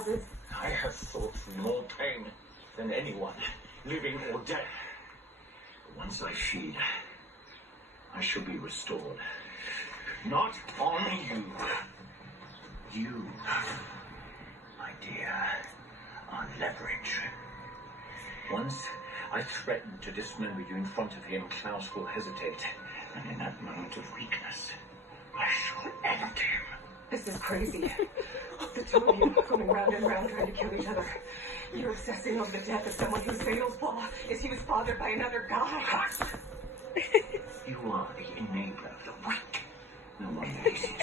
causes. I have thought through more pain than anyone, living or dead. But once I feed, I shall be restored. Not on you. You, my dear, are leverage. Once I threaten to dismember you in front of him, Klaus will hesitate. And in that moment of weakness, I shall end him. This is crazy. The two of you going round and round trying to kill each other. You're obsessing over the death of someone whose fatal flaw is he was fathered by another guy. You are the enabler of the weak. No one lazy